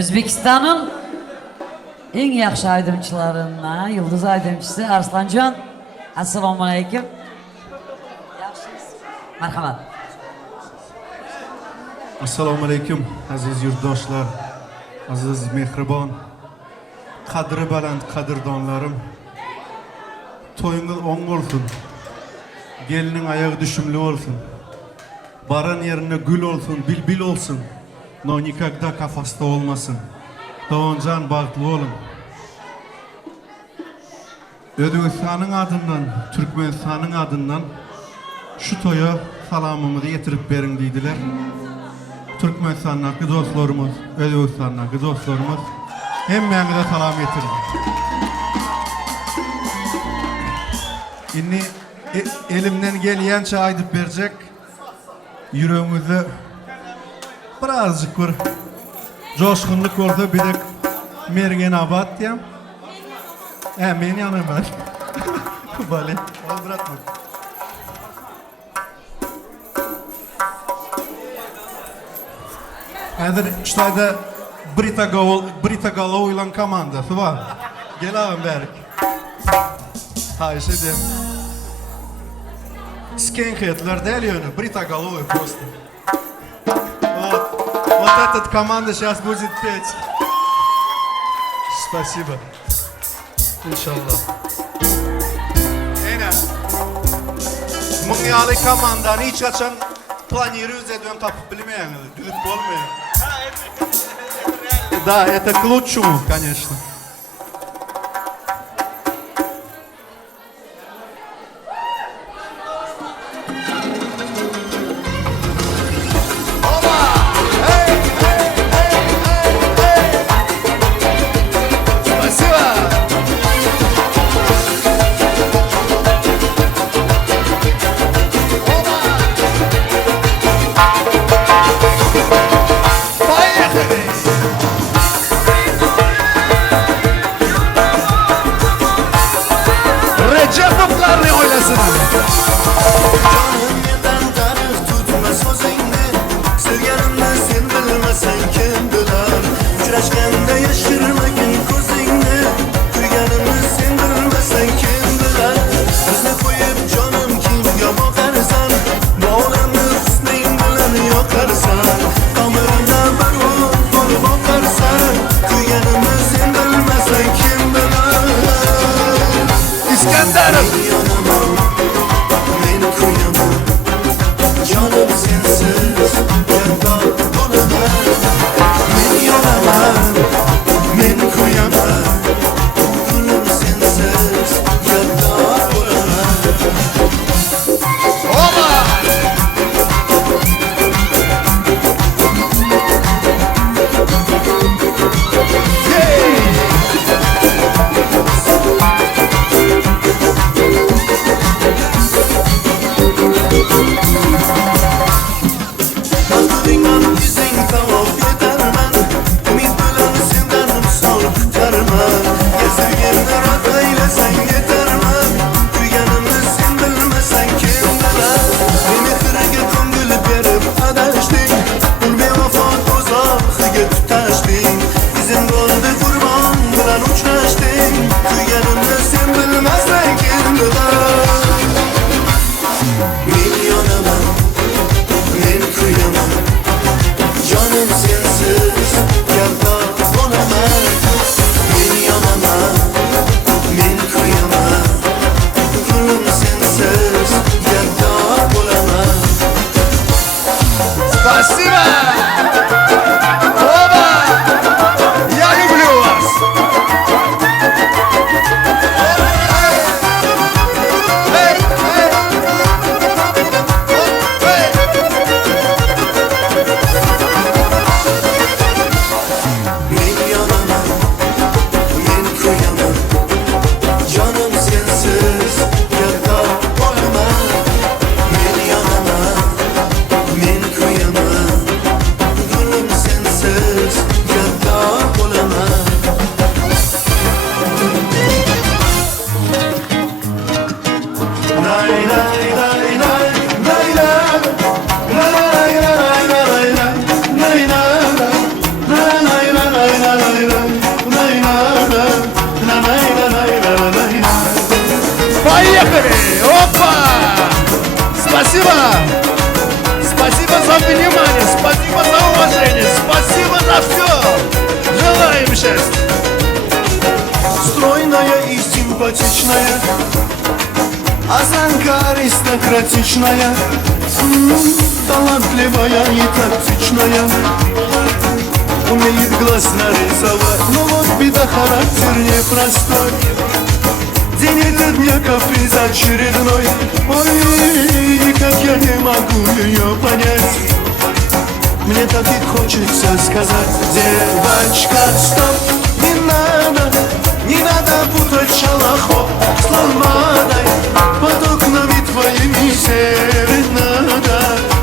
O'zbekistonning eng yaxshi aydimchilaridan yulduz aydimchisi Arslanjon. Assalomu alaykum. Yaxshisiz? Marhamat. Assalomu alaykum aziz yurtdoshlar, aziz mehribon, qadri baland qadrdonlarim. To'yingiz o'ng bo'lsin. Gelinin ayağı düşümlü olsun. Baran yerine gül olsun, bilbil olsun. No nikakda kafasta olmasın. Doğancan bağıtlı olun. Özbekistan'ın adından, Türkmenistan'ın adından şu toya salamımızı getirip verin dediler. Türkmenistan'daki dostlarımız, Özbekistan'daki dostlarımız hemmenize de salam getirin. Şimdi elimden geliyençe aydıp verecek. Yüreğimizde birazcık bir coşkunluk oldu. Bir de mergen abat diyem. Men yanım var. Bale. Al bırakma. Hazır şurada Brita Galo ile komandası var. Gel ağam Berk. Hayır şey скинхедлер Делиона, Брита головой просто. Вот эта команда сейчас будет петь. Спасибо. Иншаллах. Aynen. Münyalı komandanı hiç açan планируют ediyorum tapıp bilmeyen. Düzüp olmuyor. Да, это к лучшему, конечно. Поехали! Опа! Спасибо! Спасибо за внимание, спасибо за уважение, спасибо за все! Желаем счастья! Стройная и симпатичная, осанка аристократичная, талантливая и тактичная, умеет глаз нарисовать, но вот беда, характер непростой. День это дня каприз очередной. Ой, никак я не могу ее понять. Мне так и хочется сказать: девочка, стоп, не надо путать шалахов с ламбадой. Под окнами твоими серенада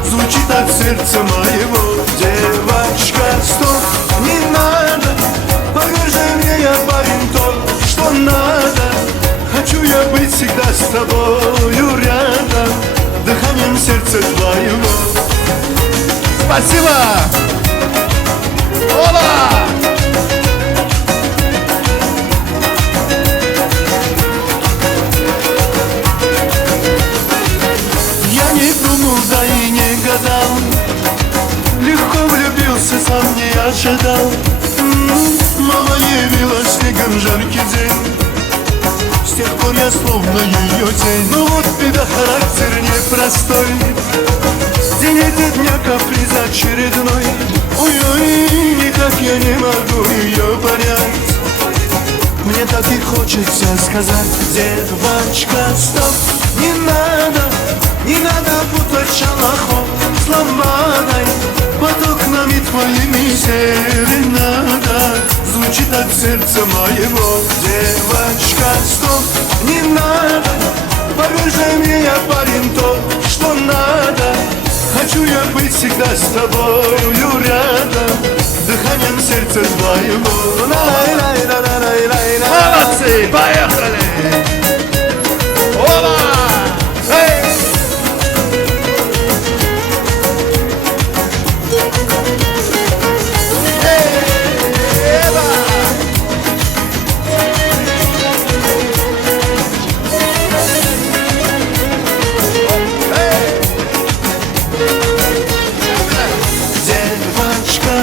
звучит от сердца моего. Девочка, стоп, не надо, поверь мне, я парень тот, что надо. Хочу я быть всегда с тобою рядом, дыханием сердца твоего. Спасибо! Ола! Я не думал, да и не гадал, легко влюбился, сам не ожидал. Мама явилась снегом жаркий день, с тех пор я словно ее тень. Ну вот беда, характер непростой. День это дня каприз очередной. Ой-ой, никак я не могу ее понять. Мне так и хочется сказать: девочка, стоп, не надо путать шалахов с ламбадой. Под окнами твоими серенада звучит от сердца моего. Девочка, стоп, не надо, поверь мне, я парень тот, что надо. Хочу я быть всегда с тобою рядом, дыханием сердца твоего. Молодцы, поехали! Ола! Эй!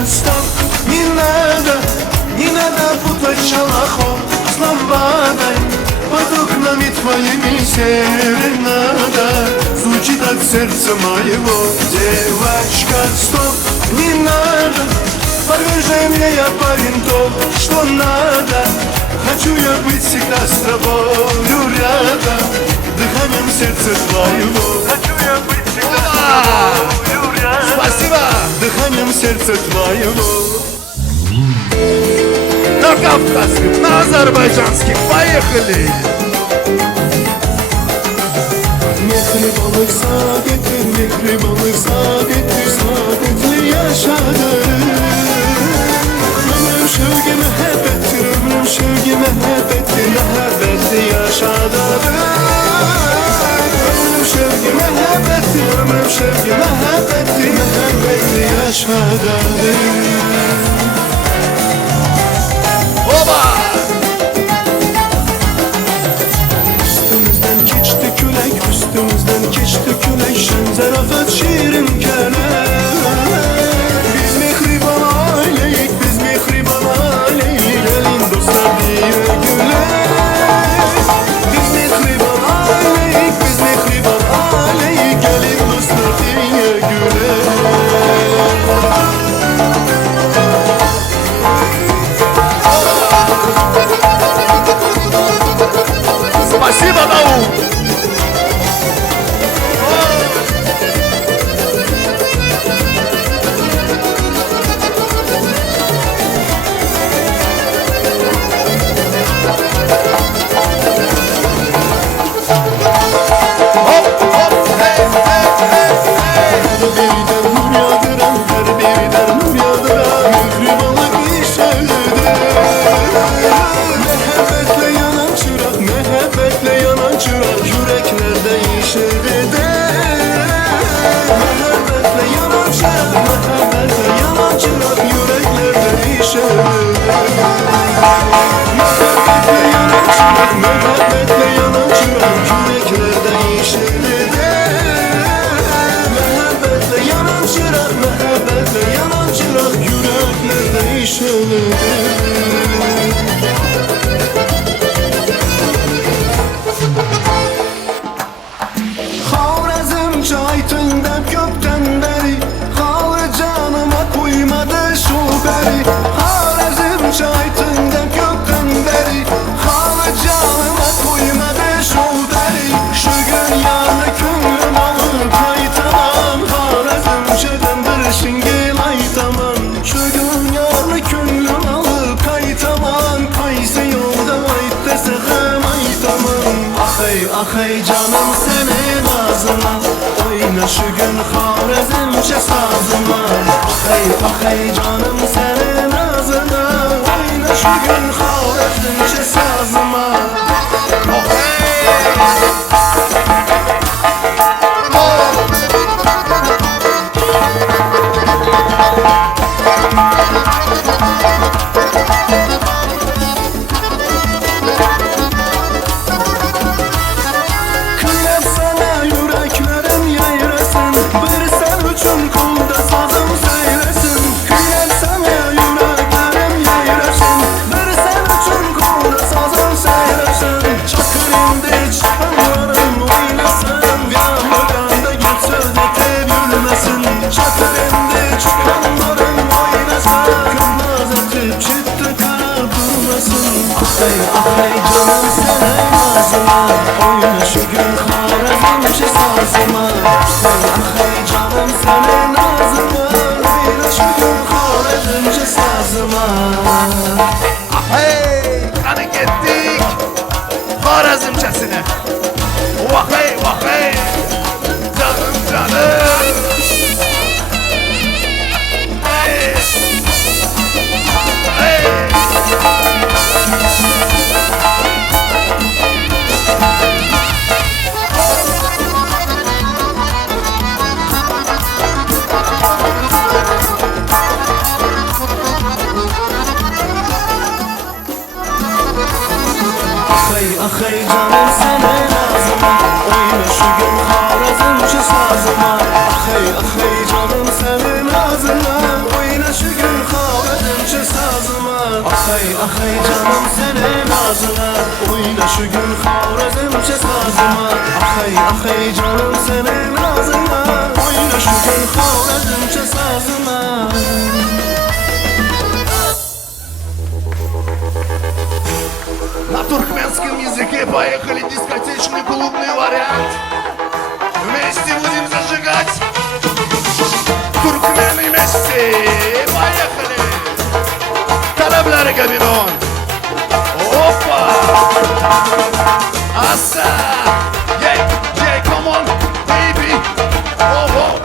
Стоп, не надо путать шалахов с ламбадой. Под окнами твоими серенада звучит от сердца моего. Девочка, стоп, не надо, поверь мне, я парень тот, что надо. Хочу я быть всегда с тобою рядом, дыханием сердца твоего. Хочу я быть всегда с тобою рядом, Спасибо! дыханием сердца твоего. На кавказских, на азербайджанских, поехали! Mehribanlık saadettir, mehribanlık saadettir, saadetli yaşadır. Ömrüm şevki mehabbettir, ömrüm şevki mehabbettir, mehabbetli yaşadır. Ömrüm şevki mehabbettir, ömrüm şevki mehabbettir, mehabbetli yaşadır. Oba! Üstümüzden geçti külek, üstümüzden geçti külek, şen zarafet şirin kelek. Biz mehriban aileyik, biz mehriban aileyik, gelin dostlar diye gülek. Biz mehriban aileyik, biz mehriban aileyik, gelin dostlar diye gülek. Спасибо, Дау! Birden nur yağdıran, her birden nur yağdıran, mehribanlık işeldir. Mehabbetle yanan çırak, mehabbetle yanan çırak, yüreklerde yeşerdi. Mehabbetle yanan çırak, mehabbetle yanan çırak, yüreklerde yeşerdi. Mehabbetle yanan çırak, mehabbetle yanan çırak, yüreklerde oyna şu gün Xorazmcha sazıma Hey canım senin ağzına Oyna şu gün Xorazmcha sazıma Kıynap sana yüreklerim yayrasın Bir sen üçün kulda sazım söylesin Kıynap sana yüreklerim yayrasın Bir sen üçün kulda sazım söylesin Çakır indi çıkanlarım oynasın Yağmurdan da gül sözdete gülmesin Çakır indi çıkanlarım oynasın Kırmaz etip çıktı kara durmasın Hey canım senin ağzına Oyna şu gün Xorazmcha sazıma Hey canım senin ağzına Oyna şu gün Xorazmcha sazıma Hey, hani gittik Xorazmchasına. Vahey vahey, canım canım. Hey, hey. Hey canım senin ağzıma Oyna şu gün Xorazmcha sazıma Hey canım senin ağzına Oyna şu gün Xorazmcha sazıma Hey canım senin ağzına Oyna şu gün Xorazmcha sazıma Hey canım senin ağzına Oyna şu gün Xorazmcha sazıma На туркменском языке поехали дискотечный клубный вариант. Вместе будем зажигать. Туркмены вместе. Поехали. Talabları Gabinon. Опа. Аса. Yay, yay, come on, baby. Oh, oh.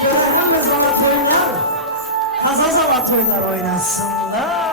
Körəğimlə zavat oynar, Kaza zavat oynar oynasınlar.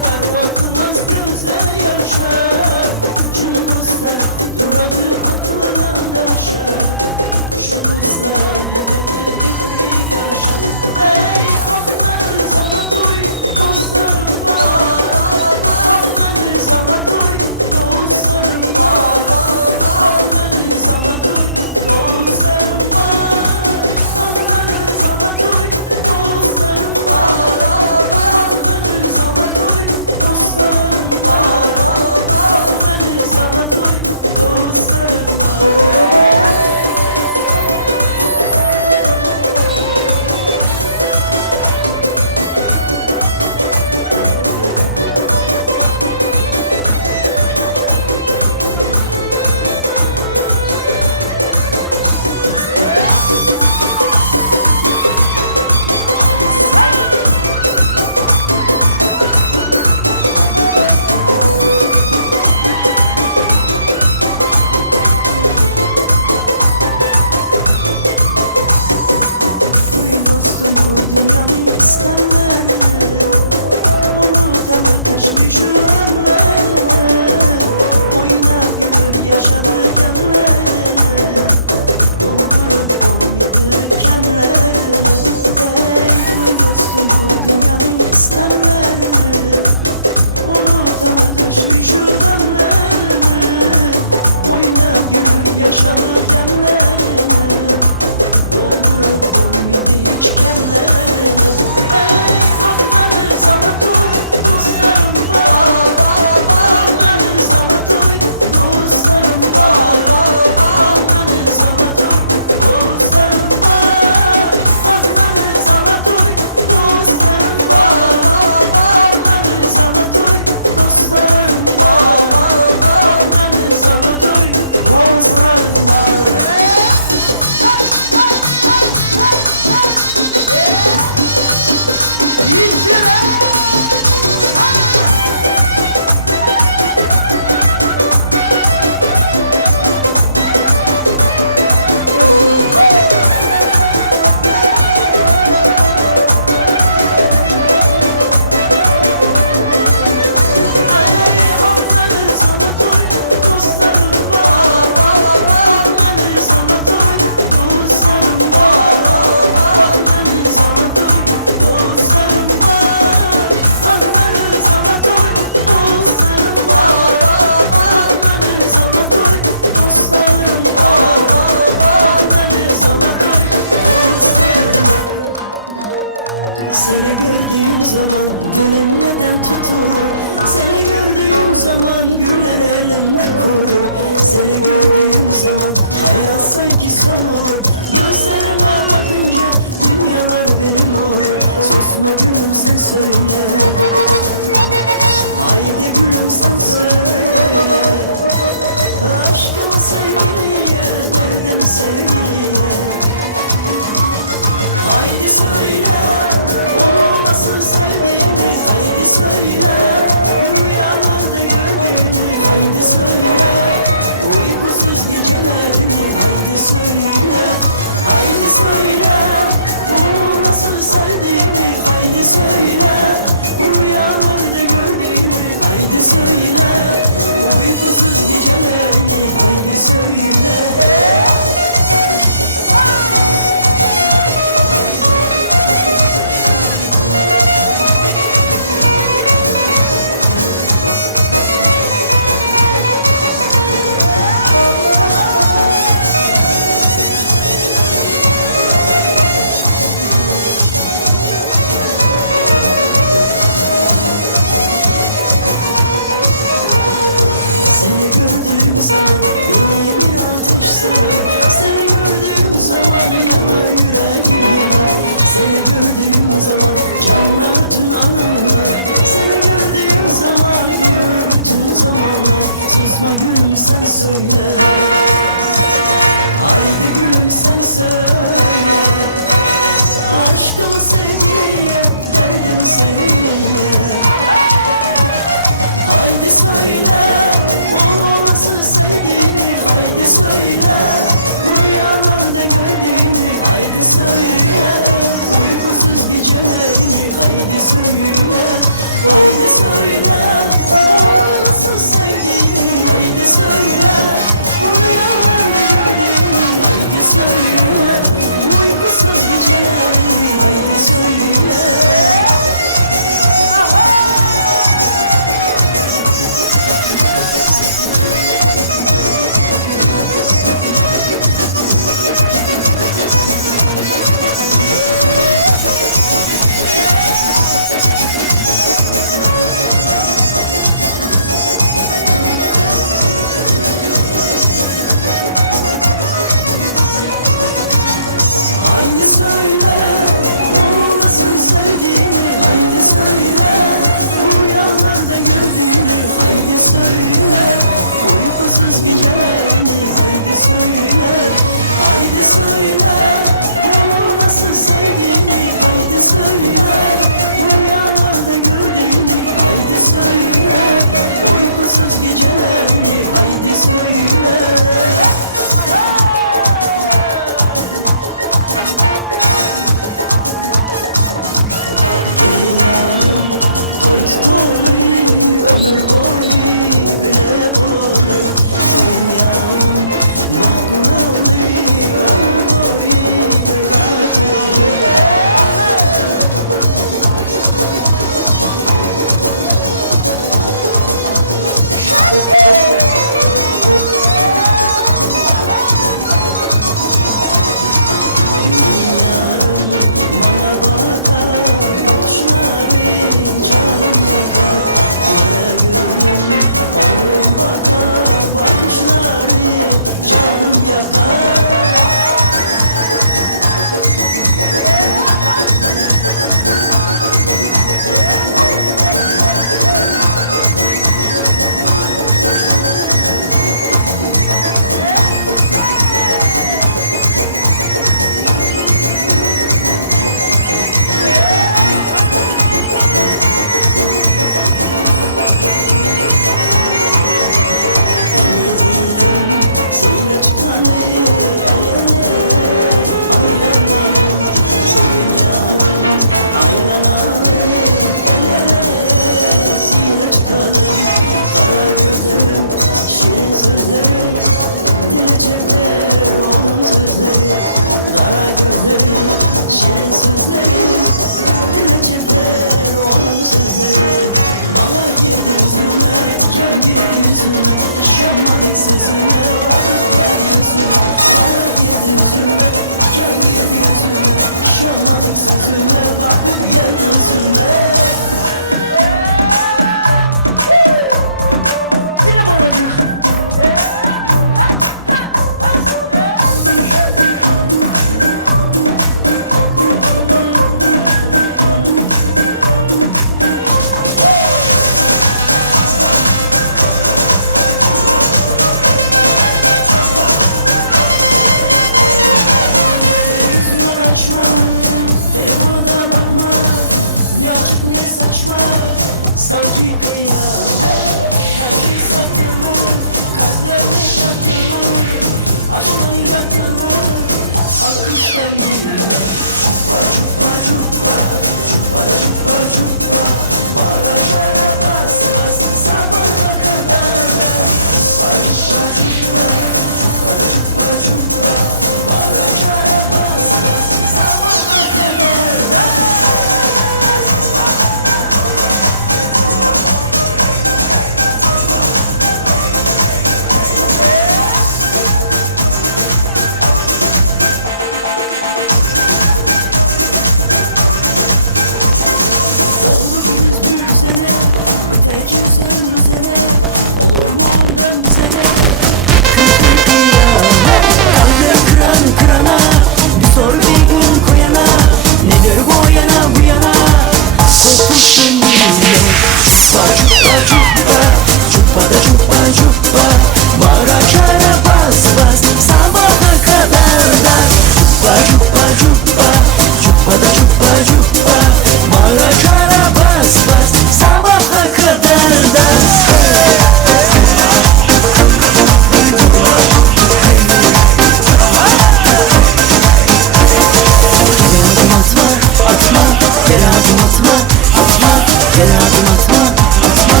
Geri adım atma, atma.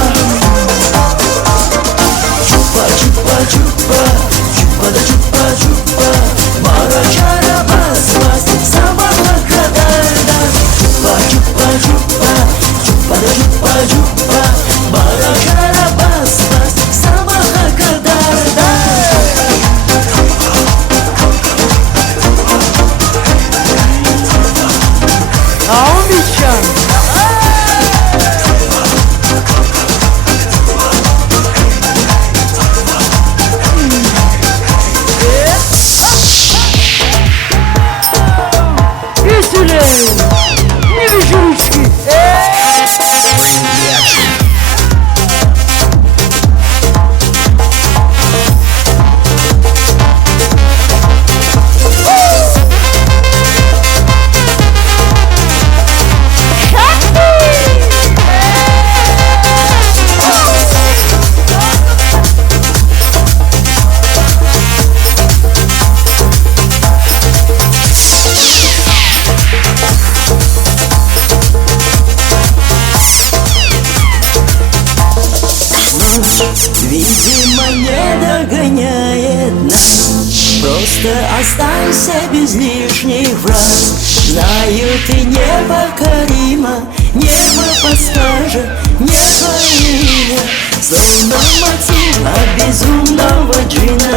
Çupa çupa çupa, çupa da çupa çupa. Bara çara bas bas, sabaha kadar da. Çupa çupa çupa, çupa da çupa çupa. Bara çara bas bas, sabaha kadar da. Almayacağım. Не вижу ручки. Видимо, не догоняет нас. Просто останься без лишних фраз. Знаю, ты непокорима, небо подскажет, не имя. Словно мотив от безумного джина.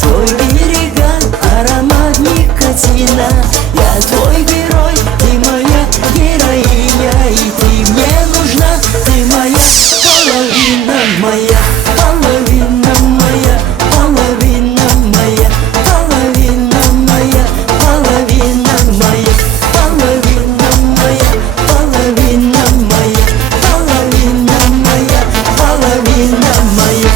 Твой берега, аромат никотина. Я твой герой, ты моя героиня. И ты мне нужна, ты моя половина моя. Половина моя, половина моя, половина моя, половина моя, половина моя, половина моя, половина моя, половина моя.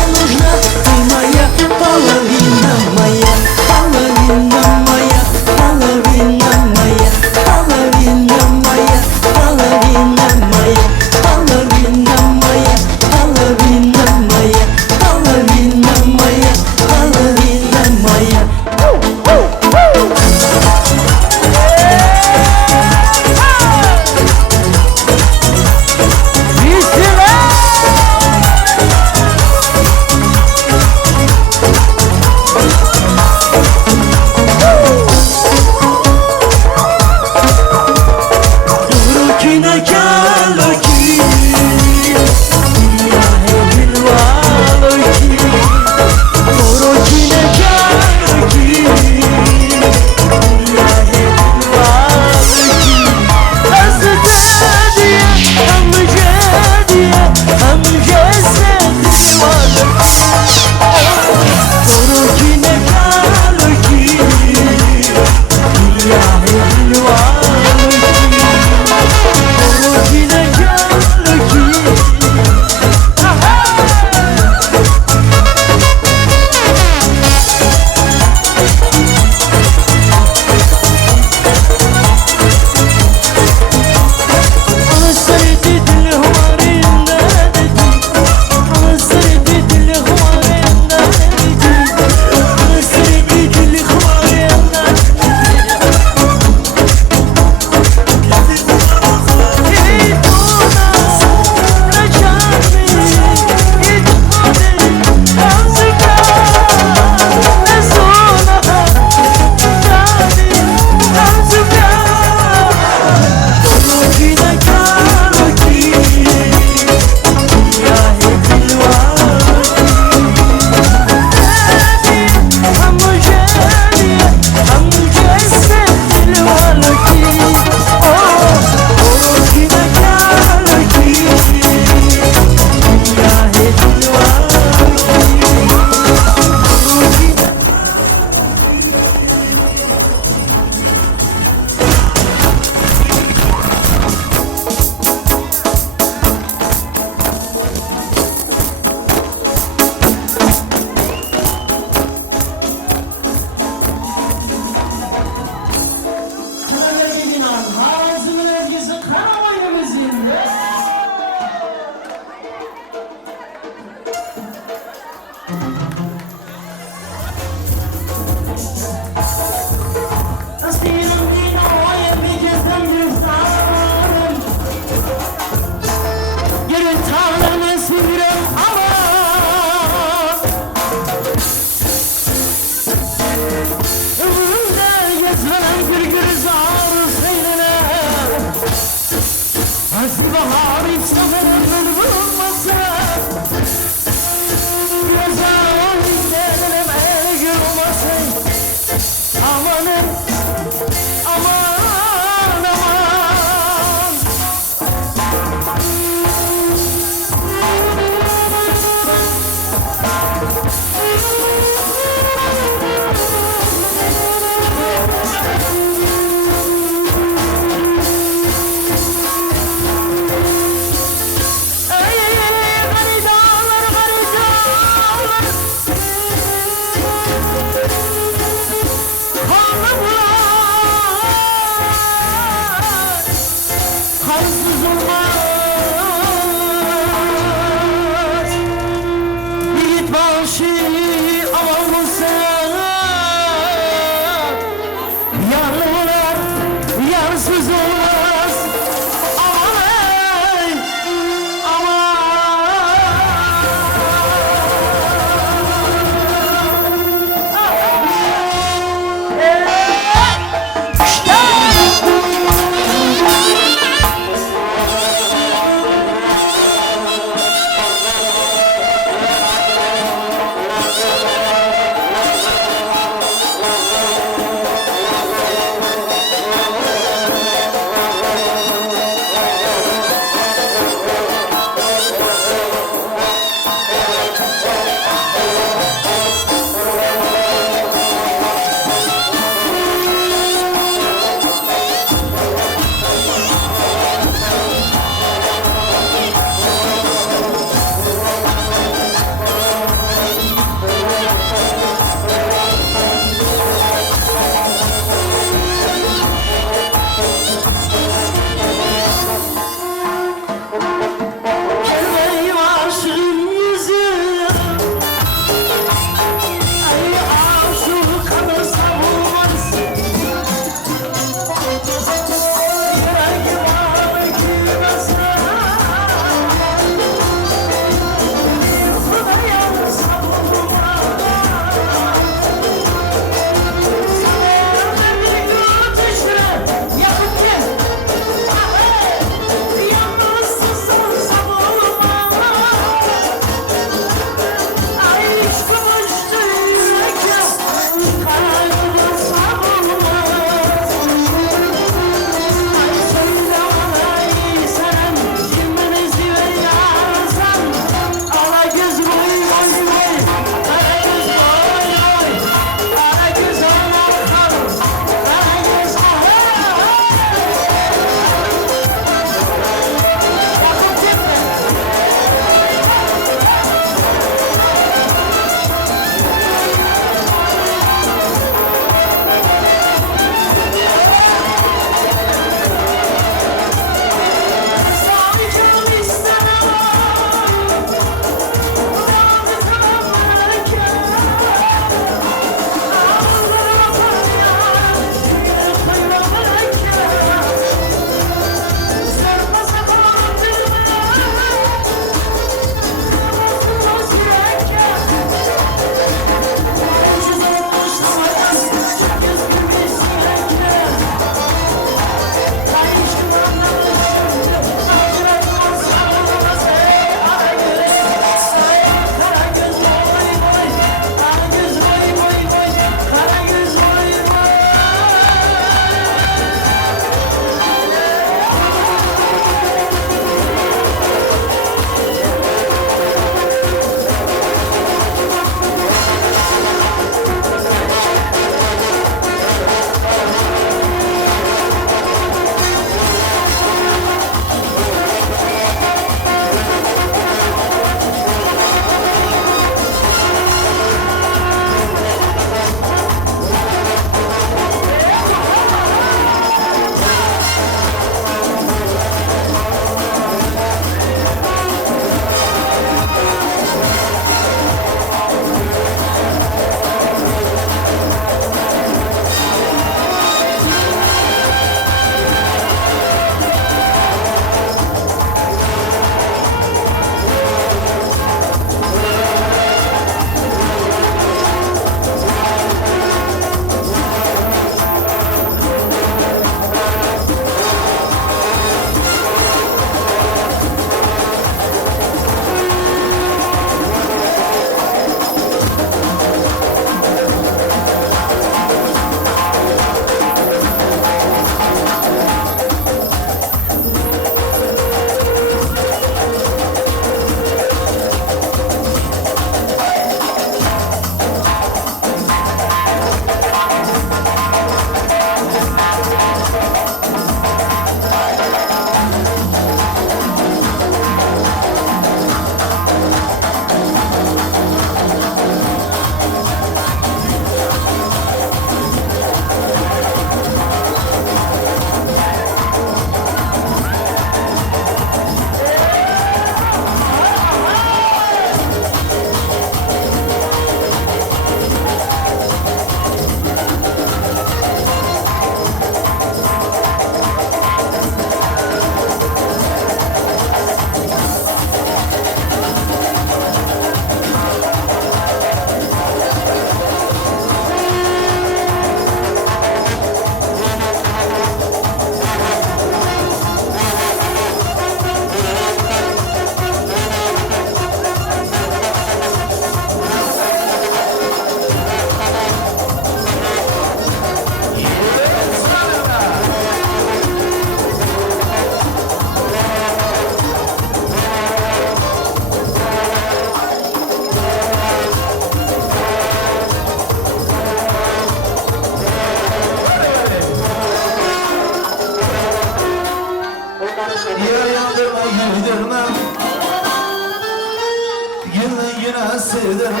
güne sevdirme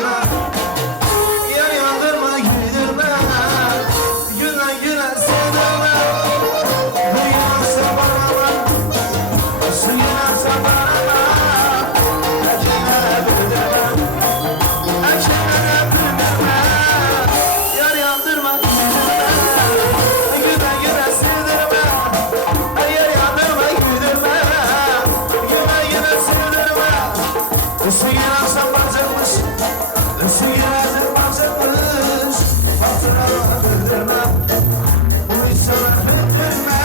Yar yandırma güldürme Güne güne sevdirme Bugün akşam bana Suyun akşam bana Erkeklere bildirme Erkeklere bildirme Yar yandırma güldürme Güne güne sevdirme Yar yandırma güldürme Güne güne sevdirme Suyun akşam bacakmış Suyun akşam bacakmış Hatıra bildirme Bu insana bildirme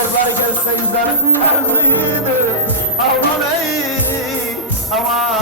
Zorlar gelse yüzler arzıydı. Aman ey aman.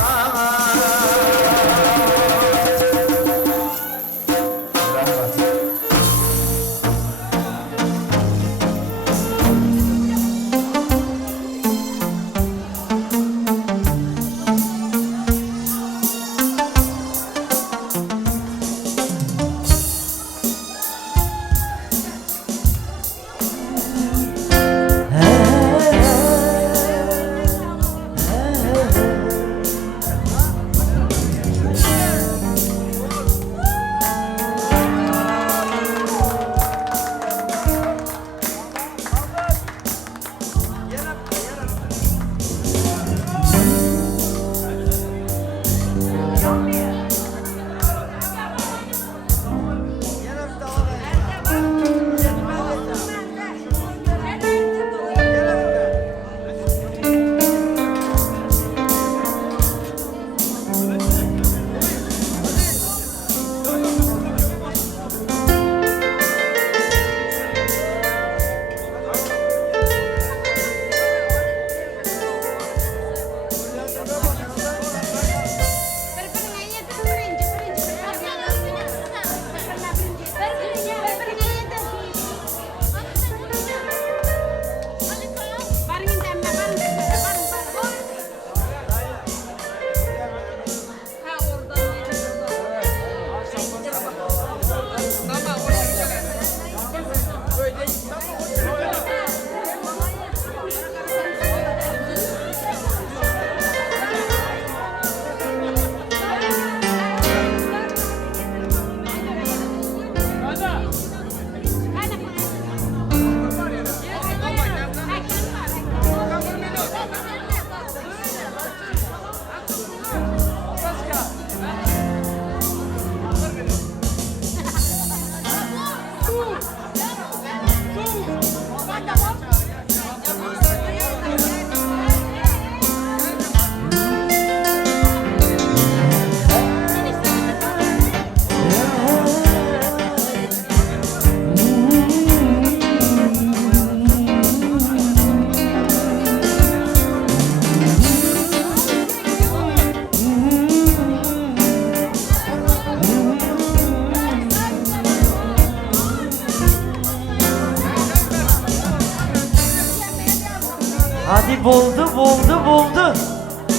Hadi buldu.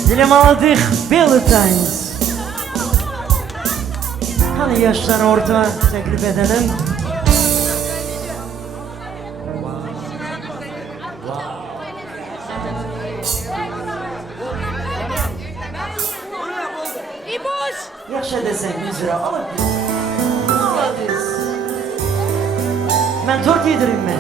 Dilim aldık Valentine's. Hani yaştan orta teklif edelim. Yaşa desen 100 lira alabilir. Alabilir. Ben tort yedireyim mi?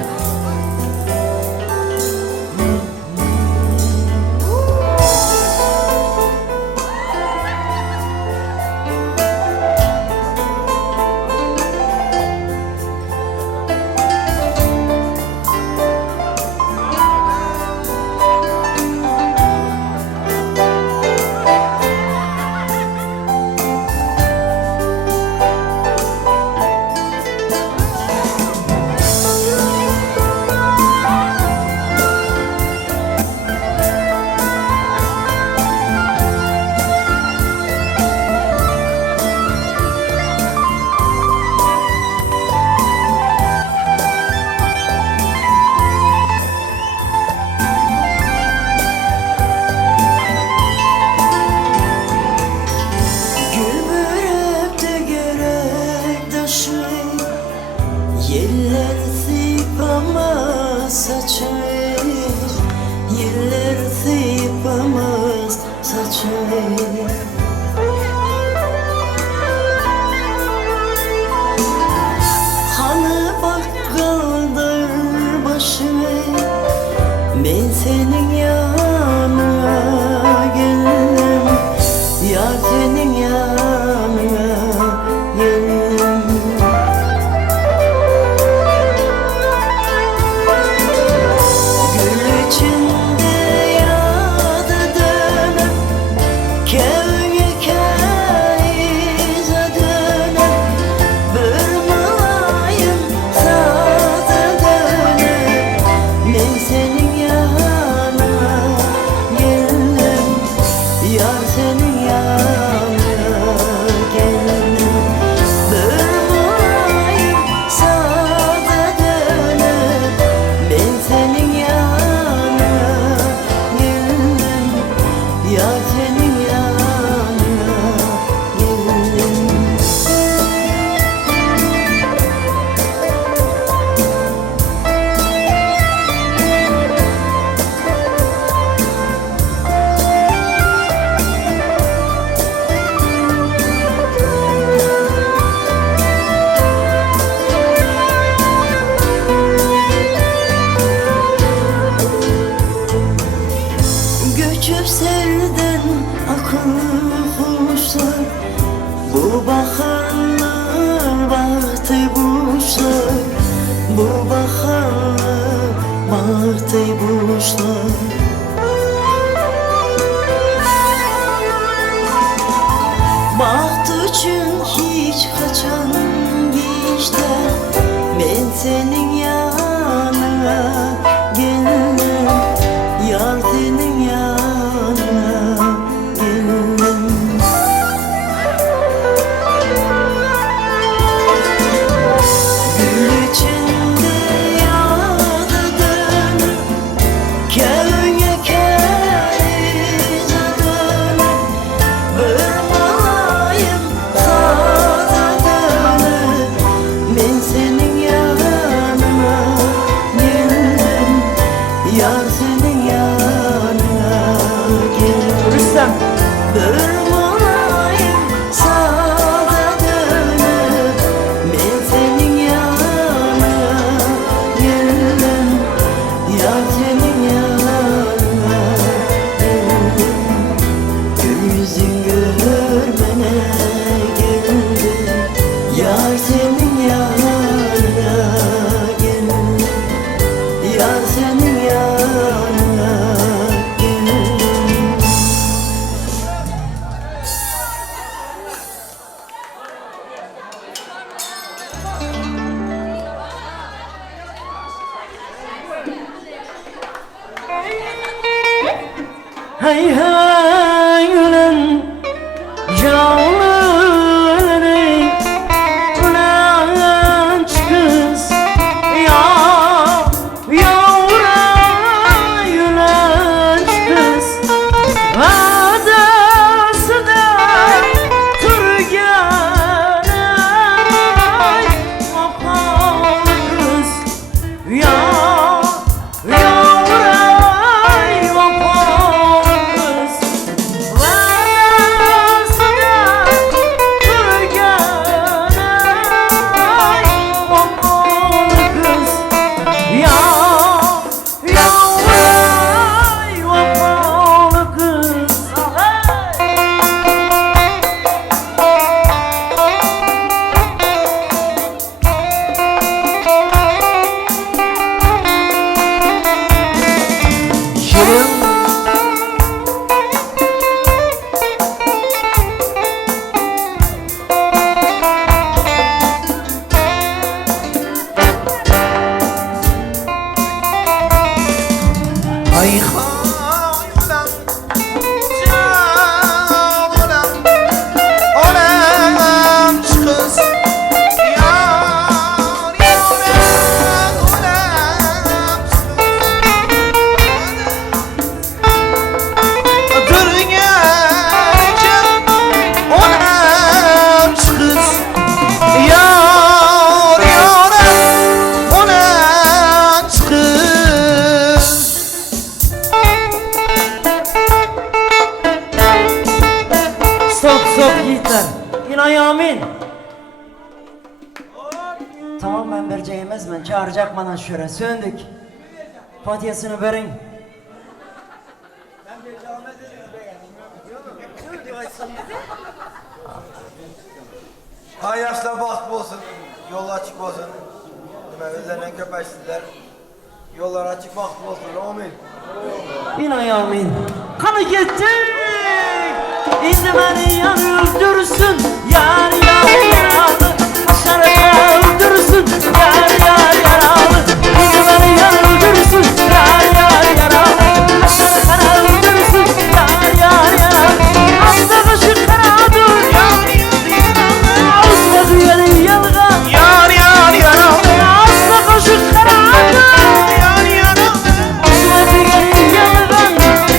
Hanı bakkaldır başımı, ben senin yanına geldim, yar senin yanına geldim. Gül içinde yadı dönem, kevni kaize dönem, bir malayım tadı dönem, ben Martay boşlar Baxt üçün hiç kaçan geçti Ben senin yanına geldim Yar senin yanına geldim Gül içinde yağdadım Kevge kerizadım Vurmalayım sadadım Ben senin yanına geldim Yar senin yanına geldim Rüstem Vurmalayım sadadım Ben senin yanına geldim Yar senin yanına geldim Gözün görmene geldim Yar senin yanına geldim Yar senin yanına geldim Hey hey gülüm canlı ulanç kız ya yavrum ulanç kız adası da Turgana vapal kız ya yavrum vapal kız adası da Turgana vapal kız ya yavrum vapal kız Şirin Ay Sok sok yiğitler. İnay amin. Tamam ben vereceğimiz ben çağıracak bana şöyle söndük. Fatihasını verin. Hay yaşlar baxt olsun, yol açık olsun. Özlerine köpeştiler. Yollar açık baxt olsun, amin. İnay amin. Kanı gitti. İndi beni yar öldürsün. Yar yar yaralı. Aşağıda öldürsün. Yar yar yaralı. İndi beni yar öldürsün. Yar yar yaralı. Aşağıda öldürsün. Yar yar yaralı. Asla başı karadır. Yar yar yaralı. Asla düğeli yalgan. Yar yar yaralı. Asla başı karadır. Yar yaralı. Asla düğeli yalgan.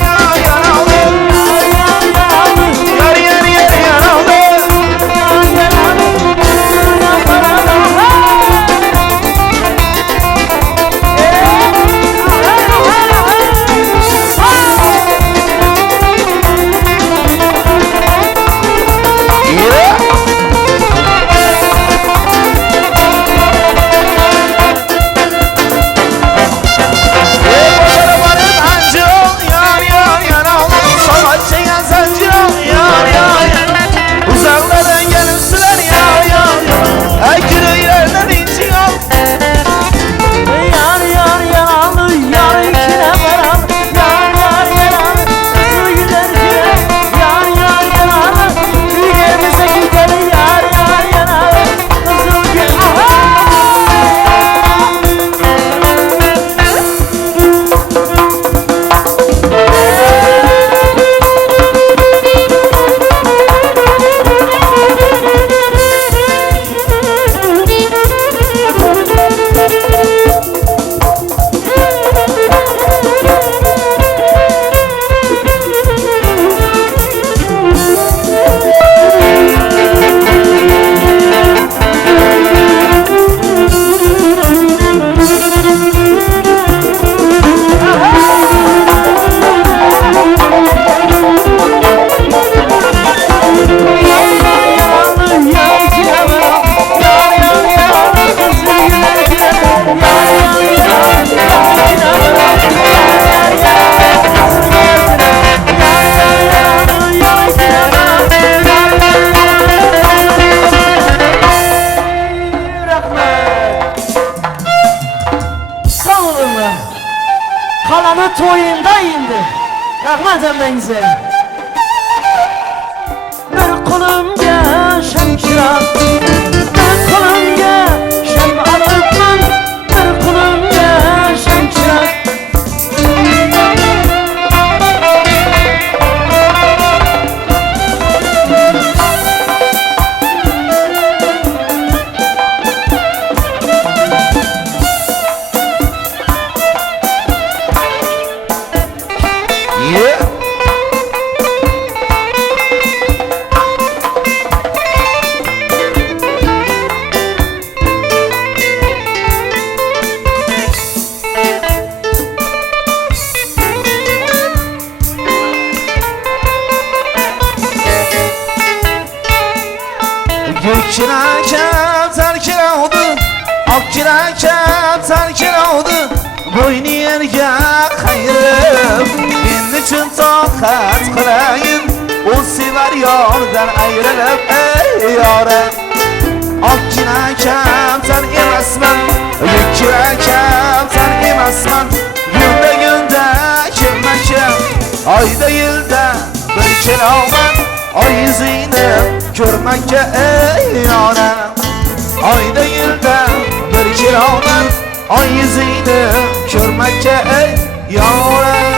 Yar yaralı. Yar yar yaralı. Yar yar yaralı. Yar yaralı. inşallah. Kalanı toyunda indi. Rahmet emrinize. Bir kolumga şemşirat, bir kolumga şem alıpman, bir kolumga şemşirat. Yeah. Gökçirakam terkin oldu, Akçirakam terkin oldu. Boynu yerge kayırıp, benim için tokat kılayın. O sever yardan ayrılıp ey yarım. Akçirakam sen emasman, Gökçirakam sen emasman. Günde günde kimmekim, ayda yılda bir kere olman. Ay yüzünü görmekte ey yarım. Ayda yılda bir kere olman. Ay yüzünü görmekte ey yarım.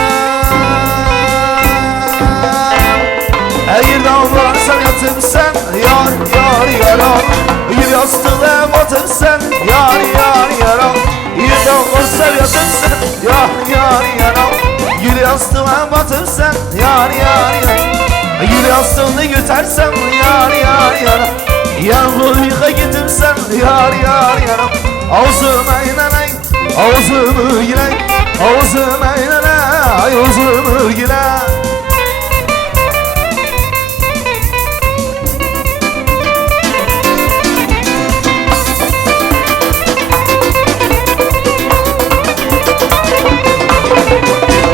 Eğer davransan yatımsan yar yar yaram. Gül yastığına batımsan yar yar yaram. Eğer davransan yatımsan yar yar yaram. Gül yastığına batımsan yar yar yaram. Gül yastığını götürsem yar yar yaram. Yağmur yıka gittimsen yar yar yaram. Ağzıma inanay, ağzımı gilay. Ağzıma inanay, ağzımı gilay.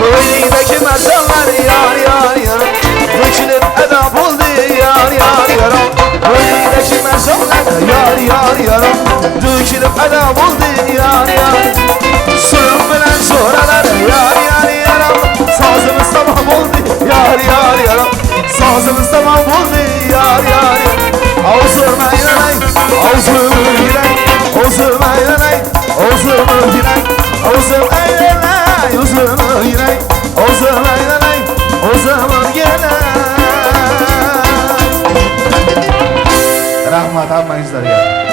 Boynundaki mercanlar yar yar yaram. Dökülüp edap oldu yar yar yaram. Boynundaki mercanlar yar yar yaram. Dökülüp edap oldu yar yar. Suyum bilen soralar yar yar yaram. Sazımız tamam oldu yar yar yaram. Sazımız tamam oldu yar yar yaram. Ağzıma inanay, ağzımı gilay. Ağzıma inanay, ağzımı gilay. Ağzıma inanay, ağzımı gilay. Ağzıma inanay, ağzımı gilay. Rahmat almayızlar ya.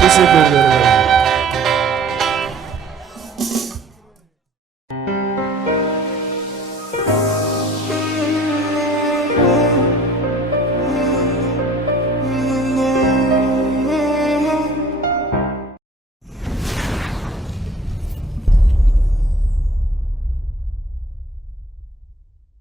Teşekkür ederim.